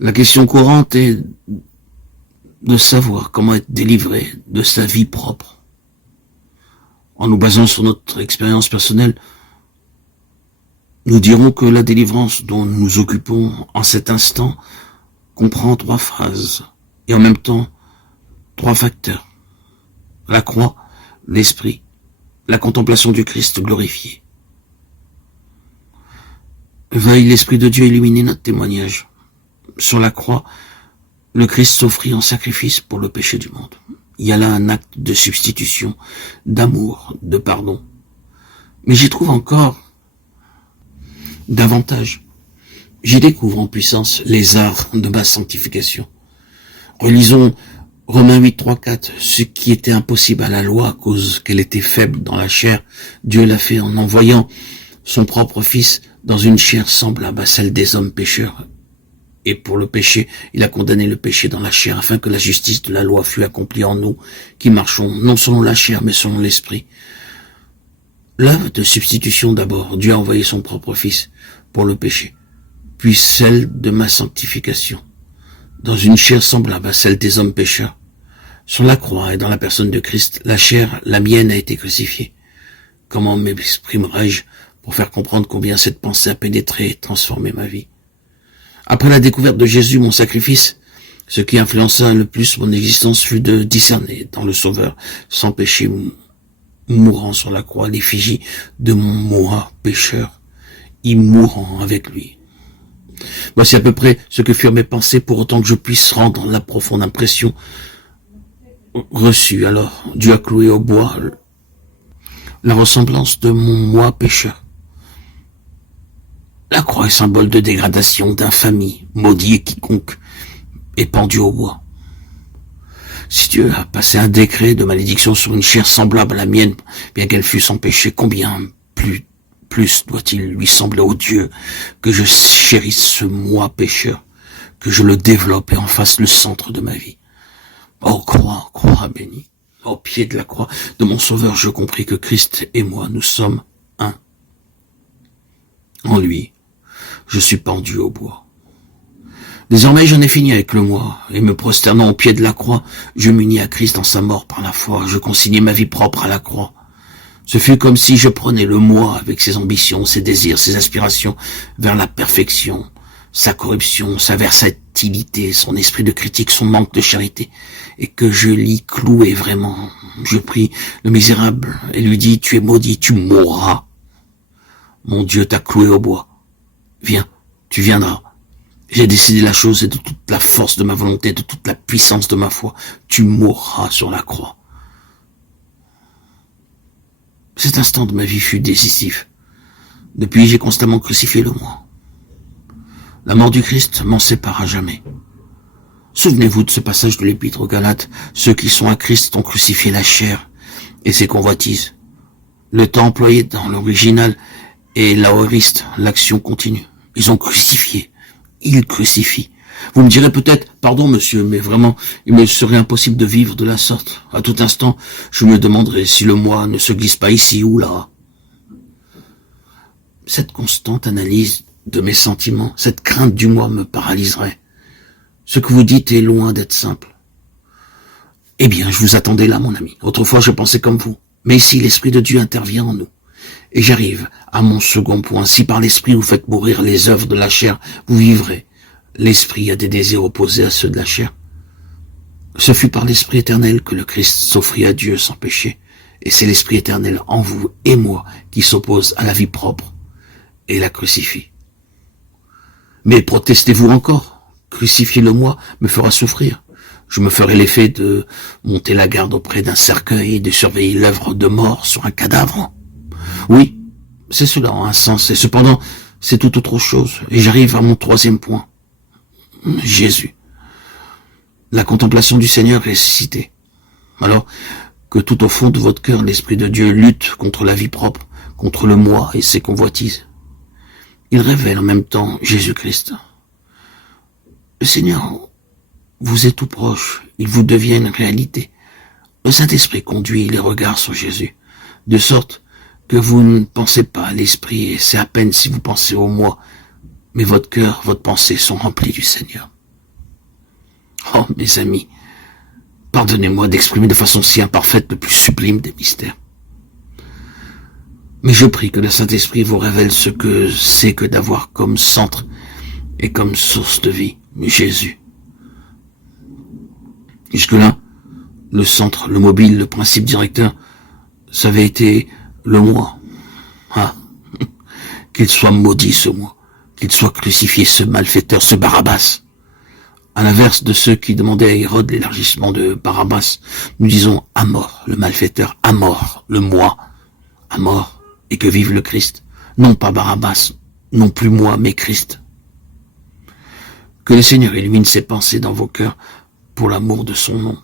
La question courante est de savoir comment être délivré de sa vie propre. En nous basant sur notre expérience personnelle, nous dirons que la délivrance dont nous nous occupons en cet instant comprend 3 phases et en même temps 3 facteurs. La croix, l'esprit, la contemplation du Christ glorifié. Veuille l'Esprit de Dieu illuminer notre témoignage. Sur la croix, le Christ s'offrit en sacrifice pour le péché du monde. Il y a là un acte de substitution, d'amour, de pardon. Mais j'y trouve encore davantage. J'y découvre en puissance les arts de ma sanctification. Relisons Romains 8, 3, 4. Ce qui était impossible à la loi à cause qu'elle était faible dans la chair, Dieu l'a fait en envoyant son propre Fils dans une chair semblable à celle des hommes pécheurs. Et pour le péché, il a condamné le péché dans la chair, afin que la justice de la loi fût accomplie en nous, qui marchons non selon la chair, mais selon l'esprit. L'œuvre de substitution d'abord, Dieu a envoyé son propre Fils pour le péché, puis celle de ma sanctification, dans une chair semblable à celle des hommes pécheurs. Sur la croix et dans la personne de Christ, la chair, la mienne, a été crucifiée. Comment m'exprimerai-je pour faire comprendre combien cette pensée a pénétré et transformé ma vie? Après la découverte de Jésus, mon sacrifice, ce qui influença le plus mon existence fut de discerner dans le Sauveur, sans péché, mourant sur la croix, l'effigie de mon moi pécheur, y mourant avec lui. Voici à peu près ce que furent mes pensées, pour autant que je puisse rendre la profonde impression reçue. Alors, Dieu a cloué au bois la ressemblance de mon moi pécheur. La croix est symbole de dégradation, d'infamie, maudit et quiconque est pendu au bois. Si Dieu a passé un décret de malédiction sur une chair semblable à la mienne, bien qu'elle fût sans péché, combien plus doit-il lui sembler au Dieu que je chérisse ce moi pécheur, que je le développe et en fasse le centre de ma vie. Oh, croix bénie, au pied de la croix de mon Sauveur, je compris que Christ et moi, nous sommes un. En lui, je suis pendu au bois. Désormais, j'en ai fini avec le moi, et me prosternant au pied de la croix, je m'unis à Christ en sa mort par la foi, je consignai ma vie propre à la croix. Ce fut comme si je prenais le moi avec ses ambitions, ses désirs, ses aspirations vers la perfection, sa corruption, sa versatilité, son esprit de critique, son manque de charité, et que je l'y clouais vraiment. Je pris le misérable et lui dis, tu es maudit, tu mourras. Mon Dieu t'a cloué au bois. Viens, tu viendras. J'ai décidé la chose et de toute la force de ma volonté, de toute la puissance de ma foi, tu mourras sur la croix. Cet instant de ma vie fut décisif. Depuis, j'ai constamment crucifié le moi. La mort du Christ m'en sépare à jamais. Souvenez-vous de ce passage de l'Épître aux Galates. Ceux qui sont à Christ ont crucifié la chair et ses convoitises. Le temps employé dans l'original est l'aoriste, l'action continue. Ils ont crucifié. Ils crucifient. Vous me direz peut-être, pardon monsieur, mais vraiment, il me serait impossible de vivre de la sorte. À tout instant, je me demanderais si le moi ne se glisse pas ici ou là. Cette constante analyse de mes sentiments, cette crainte du moi me paralyserait. Ce que vous dites est loin d'être simple. Eh bien, je vous attendais là, mon ami. Autrefois, je pensais comme vous. Mais ici, l'Esprit de Dieu intervient en nous. Et j'arrive à mon second point. Si par l'Esprit vous faites mourir les œuvres de la chair, vous vivrez. L'Esprit a des désirs opposés à ceux de la chair. Ce fut par l'Esprit éternel que le Christ s'offrit à Dieu sans péché. Et c'est l'Esprit éternel en vous et moi qui s'oppose à la vie propre et la crucifie. Mais protestez-vous encore. Crucifier le moi me fera souffrir. Je me ferai l'effet de monter la garde auprès d'un cercueil et de surveiller l'œuvre de mort sur un cadavre. Oui, c'est cela en un sens, et cependant, c'est tout autre chose. Et j'arrive à mon troisième point. Jésus. La contemplation du Seigneur ressuscité. Alors que tout au fond de votre cœur, l'Esprit de Dieu lutte contre la vie propre, contre le moi et ses convoitises. Il révèle en même temps Jésus-Christ. Le Seigneur vous est tout proche, il vous devient une réalité. Le Saint-Esprit conduit les regards sur Jésus, de sorte que vous ne pensez pas à l'Esprit, et c'est à peine si vous pensez au moi, mais votre cœur, votre pensée sont remplis du Seigneur. Oh, mes amis, pardonnez-moi d'exprimer de façon si imparfaite le plus sublime des mystères. Mais je prie que le Saint-Esprit vous révèle ce que c'est que d'avoir comme centre et comme source de vie Jésus. Jusque-là, le centre, le mobile, le principe directeur, ça avait été le moi. Ah, qu'il soit maudit ce moi, qu'il soit crucifié ce malfaiteur, ce Barabbas. À l'inverse de ceux qui demandaient à Hérode l'élargissement de Barabbas, nous disons à mort le malfaiteur, à mort le moi, à mort, et que vive le Christ. Non pas Barabbas, non plus moi, mais Christ. Que le Seigneur illumine ses pensées dans vos cœurs pour l'amour de son nom.